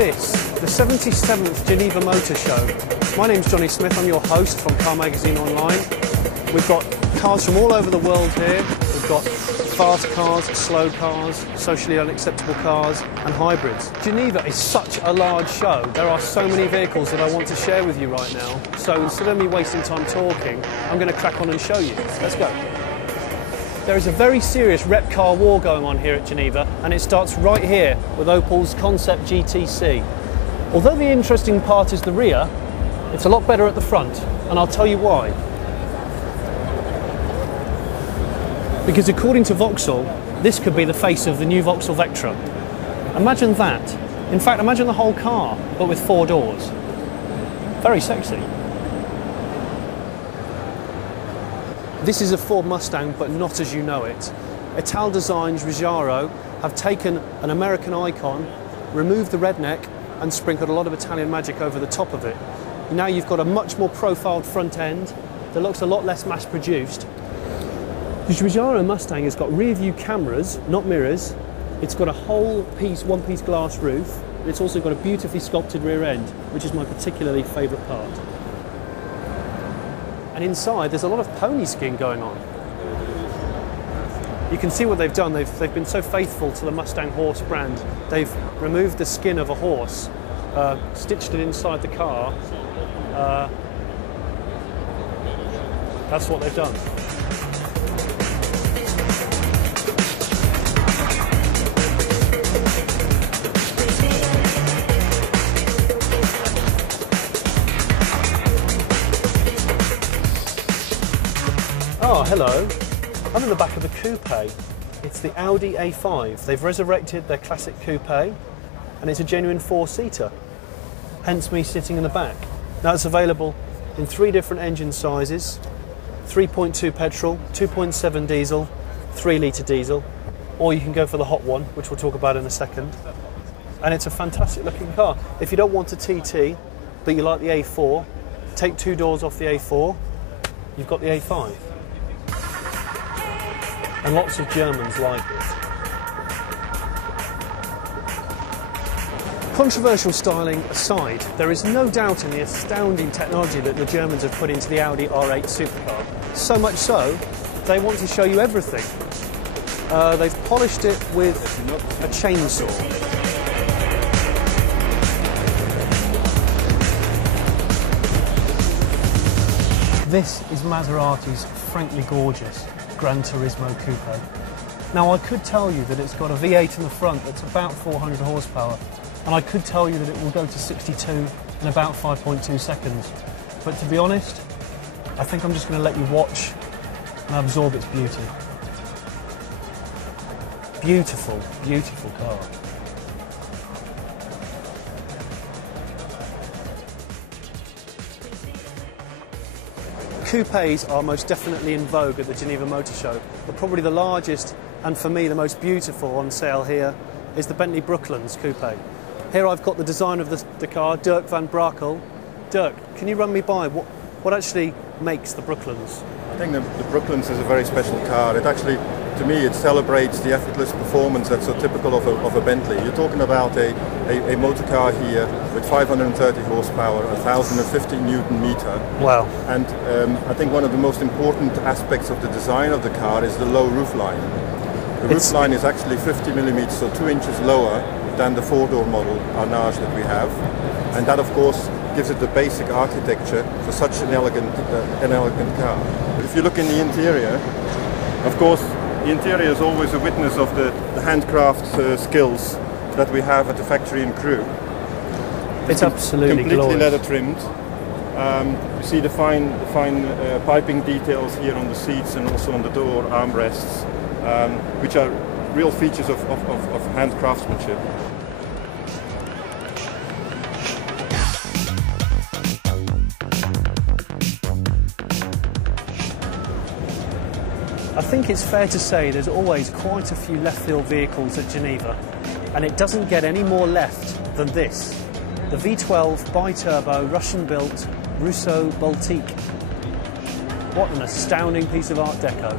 this, the 77th Geneva Motor Show. My name's Johnny Smith, I'm your host from Car Magazine Online. We've got cars from all over the world here. We've got fast cars, slow cars, socially unacceptable cars and hybrids. Geneva is such a large show. There are so many vehicles that I want to share with you right now. So instead of me wasting time talking, I'm going to crack on and show you. Let's go. There is a very serious rep car war going on here at Geneva, and it starts right here with Opel's Concept GTC. Although the interesting part is the rear, it's a lot better at the front, and I'll tell you why. Because according to Vauxhall, this could be the face of the new Vauxhall Vectra. Imagine that. In fact, imagine the whole car, but with 4 doors. Very sexy. This is a Ford Mustang, but not as you know it. Ital Design's Reggiaro have taken an American icon, removed the redneck, and sprinkled a lot of Italian magic over the top of it. Now you've got a much more profiled front end that looks a lot less mass-produced. The Reggiaro Mustang has got rear-view cameras, not mirrors. It's got a whole piece, one-piece glass roof. And it's also got a beautifully sculpted rear end, which is my particularly favourite part. And inside, there's a lot of pony skin going on. You can see what they've done. They've been so faithful to the Mustang horse brand. They've removed the skin of a horse, stitched it inside the car. That's what they've done. Oh, hello. I'm in the back of the coupe. It's the Audi A5. They've resurrected their classic coupe, and it's a genuine 4-seater. Hence me sitting in the back. Now it's available in 3 different engine sizes: 3.2 petrol, 2.7 diesel, 3-litre diesel, or you can go for the hot one, which we'll talk about in a second. And it's a fantastic looking car. If you don't want a TT, but you like the A4, take 2 doors off the A4, you've got the A5. And lots of Germans like it. Controversial styling aside, there is no doubt in the astounding technology that the Germans have put into the Audi R8 supercar. So much so, they want to show you everything. They've polished it with a chainsaw. This is Maserati's frankly gorgeous Gran Turismo Coupe. Now I could tell you that it's got a V8 in the front that's about 400 horsepower, and I could tell you that it will go to 62 in about 5.2 seconds. But to be honest, I think I'm just going to let you watch and absorb its beauty. Beautiful, beautiful car. Coupes are most definitely in vogue at the Geneva Motor Show, but probably the largest and for me the most beautiful on sale here is the Bentley Brooklands Coupe. Here I've got the designer of the car, Dirk van Brakel. Dirk, can you run me by what actually makes the Brooklands? I think the Brooklands is a very special car. It actually, to me, it celebrates the effortless performance that's so typical of a Bentley. You're talking about a motor car here with 530 horsepower, 1,050 Newton meter. Wow. And I think one of the most important aspects of the design of the car is the low roof line. The roof line is actually 50 millimeters, so 2 inches lower than the 4-door model Arnage that we have. And that, of course, gives it the basic architecture for such an elegant car. If you look in the interior, of course, the interior is always a witness of the handcraft skills that we have at the factory in Crewe. It's absolutely completely glorious. leather trimmed. You see the fine piping details here on the seats and also on the door armrests, which are real features of hand craftsmanship. I think it's fair to say there's always quite a few left-field vehicles at Geneva, and it doesn't get any more left than this, the V12 bi-turbo Russian-built Russo Baltique. What an astounding piece of Art Deco.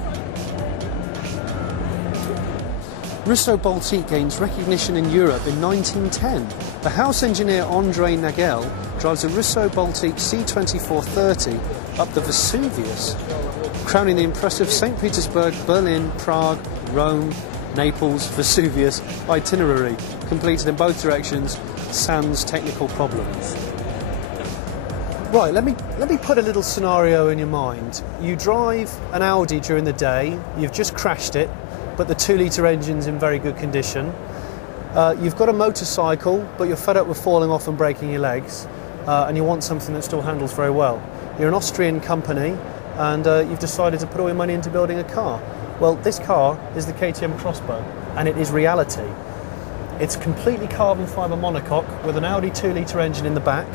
Russo Baltique gains recognition in Europe in 1910 The house engineer André Nagel drives a Russo Baltic C2430 up the Vesuvius, crowning the impressive St. Petersburg, Berlin, Prague, Rome, Naples, Vesuvius itinerary, completed in both directions, sans technical problems. Right, let me put a little scenario in your mind. You drive an Audi during the day, you've just crashed it, but the 2-litre engine's in very good condition. You've got a motorcycle, but you're fed up with falling off and breaking your legs, and you want something that still handles very well. You're an Austrian company, and you've decided to put all your money into building a car. Well, this car is the KTM Crossbow, and it is reality. It's completely carbon fibre monocoque with an Audi 2-litre engine in the back,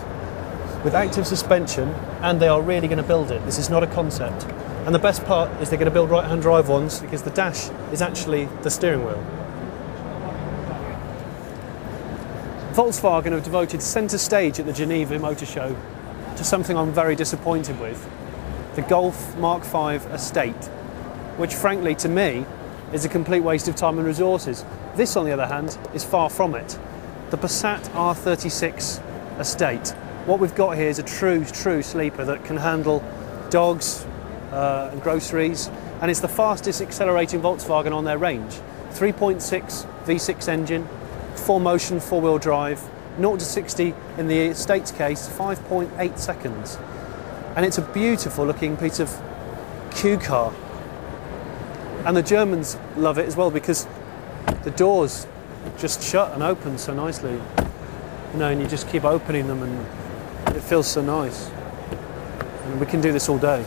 with active suspension, and they are really going to build it. This is not a concept. And the best part is they're going to build right-hand drive ones, because the dash is actually the steering wheel. Volkswagen have devoted centre stage at the Geneva Motor Show to something I'm very disappointed with, the Golf Mark V Estate, which frankly to me is a complete waste of time and resources. This on the other hand is far from it. The Passat R36 Estate. What we've got here is a true sleeper that can handle dogs and groceries, and it's the fastest accelerating Volkswagen on their range. 3.6 V6 engine, 4-motion, 4-wheel drive, 0 to 60 in the Estate's case, 5.8 seconds. And it's a beautiful looking piece of Q car. And the Germans love it as well because the doors just shut and open so nicely. You know, and you just keep opening them and it feels so nice. And we can do this all day.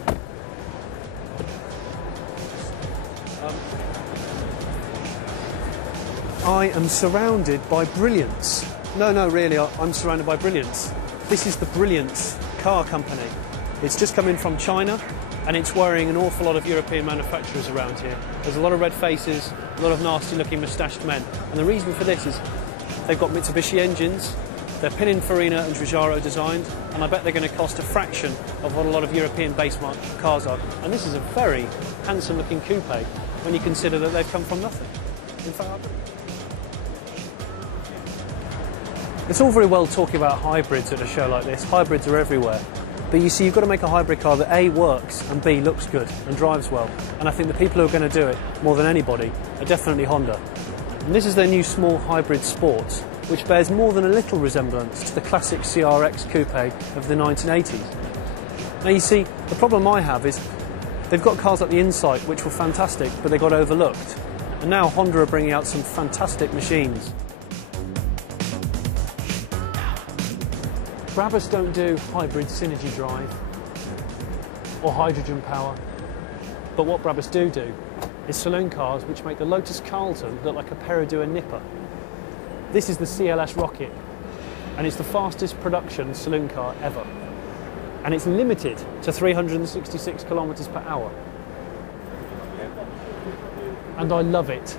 I am surrounded by brilliance. No, really, I'm surrounded by brilliance. This is the Brilliance car company. It's just come in from China, and it's worrying an awful lot of European manufacturers around here. There's a lot of red faces, a lot of nasty-looking moustached men, and the reason for this is they've got Mitsubishi engines, they're Pininfarina and Giugiaro designed, and I bet they're going to cost a fraction of what a lot of European base market cars are. And this is a very handsome-looking coupe when you consider that they've come from nothing. In fact, it's all very well talking about hybrids at a show like this. Hybrids are everywhere. But you see, you've got to make a hybrid car that A, works, and B, looks good and drives well. And I think the people who are going to do it, more than anybody, are definitely Honda. And this is their new small hybrid Sports, which bears more than a little resemblance to the classic CRX coupe of the 1980s. Now you see, the problem I have is they've got cars like the Insight, which were fantastic, but they got overlooked. And now Honda are bringing out some fantastic machines. Brabus don't do hybrid synergy drive or hydrogen power, but what Brabus do is saloon cars which make the Lotus Carlton look like a Perodua Nipper. This is the CLS Rocket, and it's the fastest production saloon car ever. And it's limited to 366 kilometers per hour. And I love it.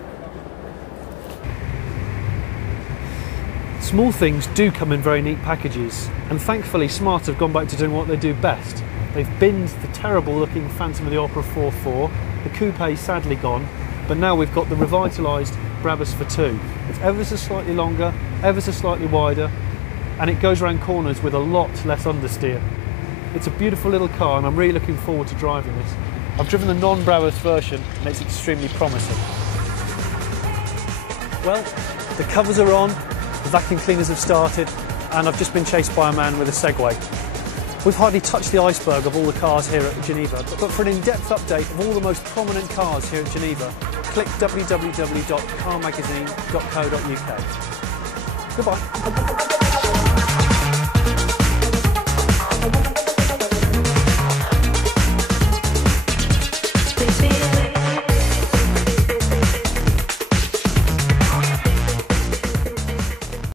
Small things do come in very neat packages, and thankfully Smart have gone back to doing what they do best. They've binned the terrible looking Phantom of the Opera 4.4, the coupe's sadly gone, but now we've got the revitalised Brabus for 2. It's ever so slightly longer, ever so slightly wider, and it goes around corners with a lot less understeer. It's a beautiful little car, and I'm really looking forward to driving this. I've driven the non-Brabus version, and it's extremely promising. Well, the covers are on, the vacuum cleaners have started, and I've just been chased by a man with a Segway. We've hardly touched the iceberg of all the cars here at Geneva, but for an in-depth update of all the most prominent cars here at Geneva, click www.carmagazine.co.uk. Goodbye.